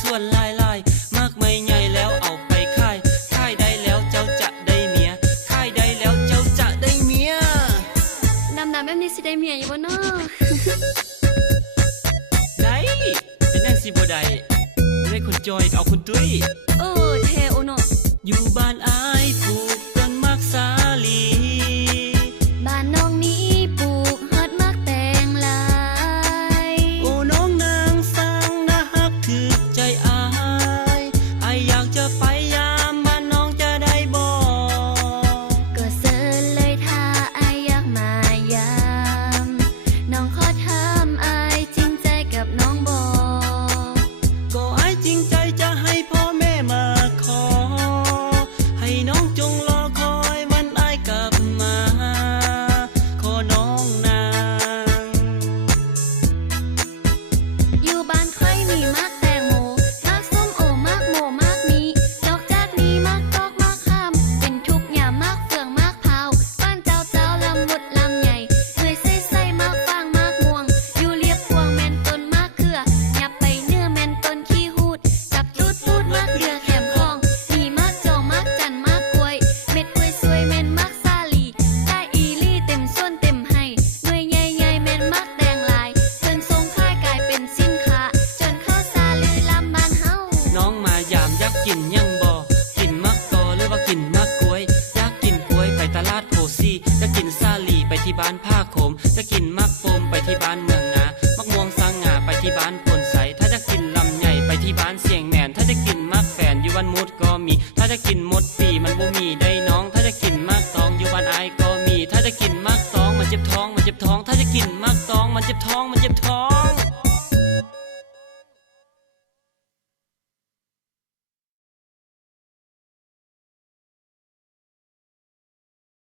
ส่วนลายลายมากไม่ใหญ่แล้วเอาไปค่ายค่ายได้แล้วเจ้าจะได้เมียค่ายได้แล้วเจ้าจะได้เมียดำดำแบบนี้สิได้เมียอยู่บ่เนาะได้เปนั่งสิบ่ได้ได้คนจอยเอาคนตุ้ยเออเทโอเนาะอยู่บ้านอายปลูกต้นมักสาลี I จะกินหมดปีมันบ่มีได้น้อง ถ้าจะกินมากสองอยู่บ้านอายก็มี ถ้าจะกินมากสองมันเจ็บท้องมันเจ็บท้อง ถ้าจะกินมากสองมันเจ็บท้องมันเจ็บท้อง